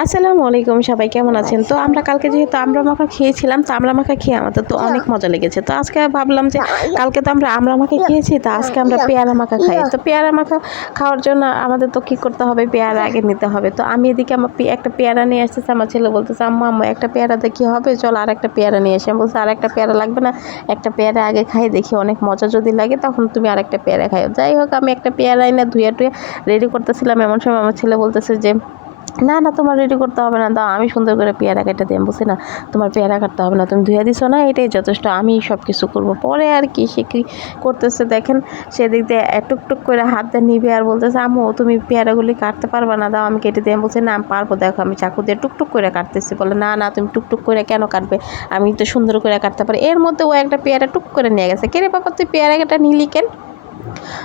আসসালামু আলাইকুম, সবাই কেমন আছেন? তো আমরা কালকে যেহেতু আমরা মাখা খেয়েছিলাম, তো আমরা মাখা খেয়ে আমাদের তো অনেক মজা লেগেছে। তো আজকে ভাবলাম যে কালকে তো আমরা আমরা মাখা খেয়েছি, তো আজকে আমরা পেয়ারা মাখা খাই। তো পেয়ারা মাখা খাওয়ার জন্য আমাদের তো কী করতে হবে? পেয়ারা আগে নিতে হবে। তো আমি এদিকে আমার একটা পেয়ারা নিয়ে আসতেছে, আমার ছেলে বলতেছে, আম্মা আম্মা, একটা পেয়ারাতে কী হবে? চল আর একটা পেয়ারা নিয়ে আসি। আমি বলছি, আর একটা পেয়ারা লাগবে না, একটা পেয়ারা আগে খাই, দেখি অনেক মজা যদি লাগে, তখন তুমি আর একটা পেয়ারা খাই যাই হোক, আমি একটা পেয়ারা এনে ধুয়ে টুয়ে রেডি করতেছিলাম। এমন সময় আমার ছেলে বলতেছে যে না না, তোমার রেডি করতে হবে না। দাও, আমি সুন্দর করে পেয়ারা কেটে আমি বলছি না? তোমার পেয়ারা কাটতে হবে না। তুমি ধুয়ে দিছো না, এটাই যথেষ্ট। আমি সব কিছু করব। পরে আর কি সে কী করতেছে দেখেন, সেদিক দিয়ে টুকটুক করে হাত দিয়ে নিবে আর বলতেছে, আম্মু, তুমি পেয়ারাগুলি কাটতে পারবা না, দাও, আমি কেটে আমি বলছি, না, আমি পারব, দেখো, আমি চাকু দিয়ে টুকটুক করে কাটতেছি। বলে, না না, তুমি টুকটুক করে কেন কাটবে? আমি তো সুন্দর করে কাটতে পারি। এর মধ্যে ও একটা পেয়ারা টুক করে নিয়ে গেছে। কে রে বাবা, তুই পেয়ারা কেটে নিলি কেন?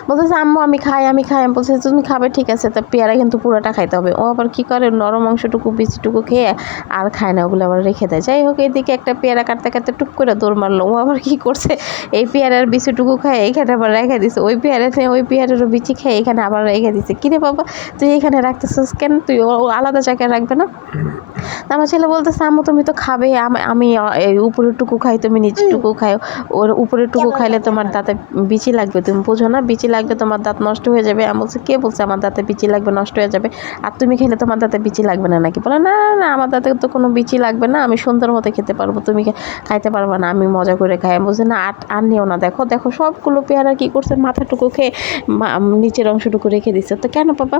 বলতেছে আম্মু আমি খাই আমি খাই। আমি বলছে তুমি খাবে ঠিক আছে। তা পেয়ারা কিন্তু পুরোটা খাইতে হবে। ও আবার কী করে নরম অংশটুকু বিচিটুকু খেয়ে আর খায় না ওগুলো আবার রেখে দেয়। যাই হোক এদিকে একটা পেয়ারা কাটতে কাটতে টুক করে দৌড় মারলো। ও আবার কী করছে এই পেয়ারার বিচিটুকু খায় এখানে আবার রেখে দিছে। ওই পেয়ারা নিয়ে ওই পেয়ারারও বিচি খেয়ে এখানে আবার রেখে দিছে। কিরে বাবা তুই এখানে রাখতেছিস কেন? তুই ও আলাদা জায়গায় রাখবে না? আমার ছেলে বলতেছে আম্মু তুমি তো খাবে আমি আমি এই উপরের টুকু খাই তুমি নিচের টুকু খাও ওর উপরের টুকু খাইলে তোমার দাঁতে বিচি লাগবে তুমি বোঝো না? বিচি লাগবে তোমার দাঁত নষ্ট হয়ে যাবে। আমি বলছি, কে বলছে আমার দাঁতে বিচি লাগবে, নষ্ট হয়ে যাবে? আর তুমি খেলে তোমার দাঁতে বিচি লাগবে না নাকি? বলে, না না না, আমার দাঁতে তো কোনো বিচি লাগবে না। আমি সুন্দর মতো খেতে পারব, তুমি খাইতে পারবে না। আমি মজা করে খাই। আমি বলছি, না আট আর নিও না। দেখো দেখো, সবগুলো পেয়ারা কী করছে? মাথাটুকু খেয়ে নিচের অংশটুকু রেখে দিচ্ছে তো কেন বাবা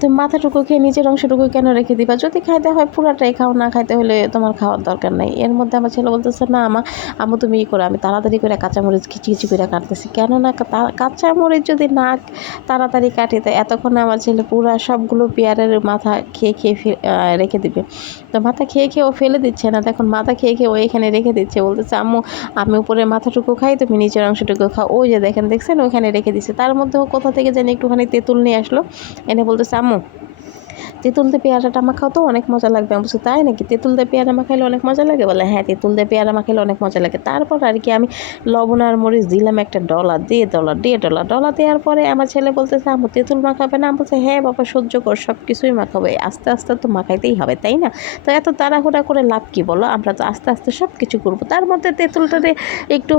তুমি মাথাটুকু খেয়ে নিচের অংশটুকু কেন রেখে দিবা? যদি খাইতে হয় পুরাটাই খাও, না খাইতে হলে তোমার খাওয়ার দরকার নাই। এর মধ্যে আমার ছেলে বলতেছে, না আমা আমু তুমি ই করো, আমি তাড়াতাড়ি করে কাঁচামরিচ খিচি খিচি করে কাটতেছি। কেন না কা- কাঁচামরিচ যদি না তাড়াতাড়ি কাটি, তো এতক্ষণে আমার ছেলে পুরা সবগুলো পেয়ারের মাথা খেয়ে খেয়ে রেখে দিবে। তো মাথা খেয়ে খেয়ে ও ফেলে দিচ্ছে না। দেখুন, মাথা খেয়ে খেয়ে ও এখানে রেখে দিচ্ছে। বলতেছে, আম্মু, আমি উপরে মাথাটুকু খাই, তুমি নিচের অংশটুকু খাও। ওই যে দেখেন, দেখছেন? ওইখানে রেখে দিচ্ছে। তার মধ্যে ও কোথা থেকে যেন একটুখানি তেঁতুল নিয়ে আসলো। এনে বলতেছে, আম্মু, তেঁতুল দিয়ে পেয়ারাটা মাখাও তো অনেক মজা লাগবে। আমি বলছি, তাই নাকি? তেঁতুল দিয়ে পেয়ারা মাখাইলে অনেক মজা লাগে? বলে হ্যাঁ তেঁতুল দিয়ে পেয়ারা মাখাইলে অনেক মজা লাগে। তারপর আর কি আমি লবণ আর মরিচ দিলাম একটা ডলার দিয়ে ডলার দিয়ে ডলার ডলার দেওয়ার পরে আমার ছেলে বলতেছে আমু তেঁতুল মাখাবে না? বলছে হ্যাঁ বাবা, সহ্য কর সব কিছুই মাখাবে আস্তে আস্তে তো মাখাইতেই হবে, তাই না? তো এত তাড়াহুড়া করে লাভ কি বলো? আমরা তো আস্তে আস্তে সব কিছু করব। তার মধ্যে তেঁতুলটাতে একটু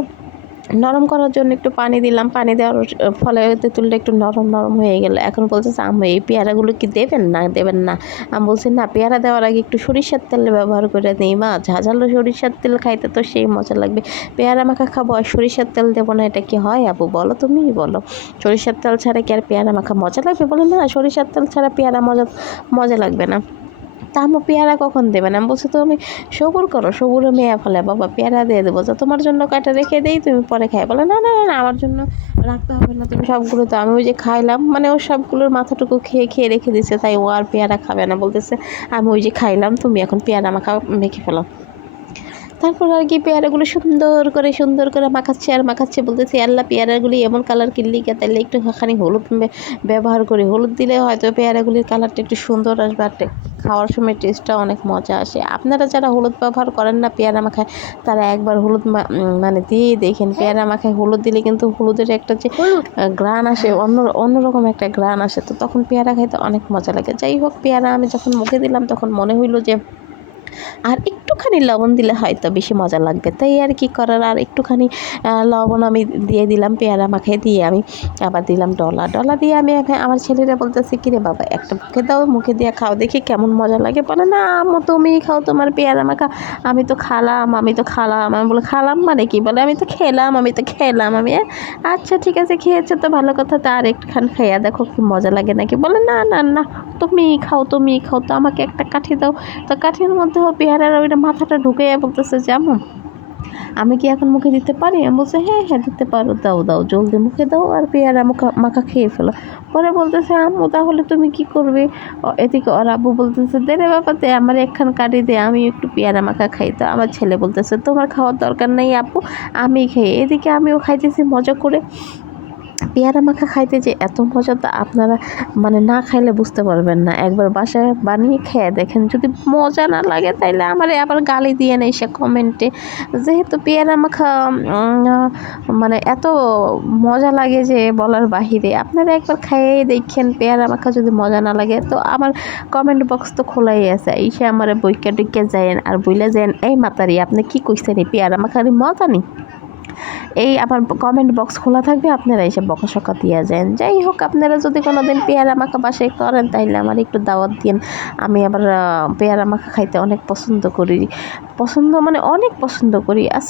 নরম করার জন্য একটু পানি দিলাম। পানি দেওয়ার ফলে তেঁতুলটা একটু নরম নরম হয়ে গেল। এখন বলতেছে, আম্মু, এই পেয়ারাগুলো কি দেবেন না? দেবেন না? আমি বলছি, না, পেয়ারা দেওয়ার আগে একটু সরিষার তেল ব্যবহার করে দিই, মা। ঝাঝালো সরিষার তেল খাইতে তো সেই মজা লাগবে। পেয়ারা মাখা খাব আর সরিষার তেল দেবো না, এটা কি হয় আপু বলো তুমিই বলো। সরিষার তেল ছাড়া কি আর পেয়ারা মাখা মজা লাগবে? বলে না, সরিষার তেল ছাড়া পেয়ারা মজা মজা লাগবে না। তা পেয়ারা কখন দেবে না? বলছে তো তুমি সবুর করো সবুরে মেয়া ফেলে বাবা পেয়ারা দিয়ে দেবো। তোমার জন্য কাটা রেখে দেই তুমি পরে খাই। বলে না না না, আমার জন্য রাখতে হবে না তুমি সবগুলো তো আমি ওই যে খাইলাম মানে ও সবগুলোর মাথাটুকু খেয়ে খেয়ে রেখে দিচ্ছে তাই ও আর পেয়ারা খাবে না। বলতেছে আমি ওই যে খাইলাম তুমি এখন পেয়ারা মাখা মেখে ফেলো। তারপর আর কি পেয়ারাগুলো সুন্দর করে সুন্দর করে মাখাচ্ছে আর মাখাচ্ছে বলতেছে আল্লাহ পেয়ারাগুলি এমন কালার কিনলি কে তাহলে একটু খানি হলুদ ব্যবহার করি। হলুদ দিলে হয়তো পেয়ারাগুলির কালারটা একটু সুন্দর আসবে আর খাওয়ার সময় টেস্টটা অনেক মজা আসে। আপনারা যারা হলুদ ব্যবহার করেন না পেয়ারা মাখায় তারা একবার হলুদ মানে দিয়ে দেখেন পেয়ারা মাখায় হলুদ দিলে কিন্তু হলুদের একটা যে গ্রান আসে অন্য অন্যরকম একটা গ্রান আসে। তো তখন পেয়ারা খাইতে অনেক মজা লাগে। যাই হোক পেয়ারা আমি যখন মুখে দিলাম তখন মনে হইল যে আর একটুখানি লবণ দিলে হয়তো বেশি মজা লাগবে। তাই আর কি করার? আর একটুখানি লবণ আমি দিয়ে দিলাম পেয়ারা মাখিয়ে দিয়ে আমি আবার দিলাম ডলা। ডলা দিয়ে আমি আমার ছেলেরা বলতেছি কিরে বাবা একটা মুখে দাও মুখে দিয়ে খাও দেখি কেমন মজা লাগে। বলে না আম্মু তুমি খাও তোমার পেয়ারা মাখা আমি তো খালাম আমি তো খালাম। আমি বলে খালাম মানে কি? বলে আমি তো খেলাম আমি তো খেলাম। আমি "এ, আচ্ছা ঠিক আছে খেয়েছো তো ভালো কথা তো আর একটুখানি খাইয়া দেখো কি মজা লাগে নাকি? বলে না না না তুমি খাও তুমি খাও তো আমাকে একটা কাঠি দাও। তো কাঠির মধ্যে ও পেয়ারার ওইটা মাথাটা ঢুকে বলতেছে যেমন আমি কি এখন মুখে দিতে পারি? আমি বলছে হ্যাঁ হ্যাঁ দিতে পারো, দাও দাও, জলদি মুখে দাও আর পেয়ারা মুখা, মাখা খেয়ে ফেলো। পরে বলতেছে, আম্মু, তাহলে তুমি কি করবে? এদিকে ওর আব্বু বলতেছে, দে রে বাবা, দে, আমার একখান কাটি দে, আমি একটু পেয়ারা মাখা খাই। তো আমার ছেলে বলতেছে, তোমার খাওয়ার দরকার নেই আপু আমি খাই। এদিকে আমিও খাইতেছি, মজা করে। পেয়ারা মাখা খাইতে যে এত মজা তা আপনারা মানে না খাইলে বুঝতে পারবেন না। একবার বাসায় বানিয়ে খেয়ে দেখেন। যদি মজা না লাগে তাইলে আমার আবার গালি দিয়ে নেই সে কমেন্টে। যেহেতু পেয়ারা মাখা মানে এত মজা লাগে যে বলার বাহিরে, আপনারা একবার খাইয়ে দেখেন পেয়ারা মাখা যদি মজা না লাগে। তো আমার কমেন্ট বক্স তো খোলাই আছে। এসে আমার বইকা টইকা যায়েন আর বইলে যায়েন, এই মাতারি, আপনি কি কইছেন পেয়ারা মাখারি মজা নি এই আমার কমেন্ট বক্স খোলা থাকবে, আপনারা এসে বকাশকা দিয়ে যান। যাই হোক, আপনারা যদি কোনো দিন পেয়ারা মাখা বাসায় করেন তাহলে আমার একটু দাওয়াত দিন আমি আবার পেয়ারা মাখা খাইতে অনেক পছন্দ করি। পছন্দ মানে অনেক পছন্দ করি। আজ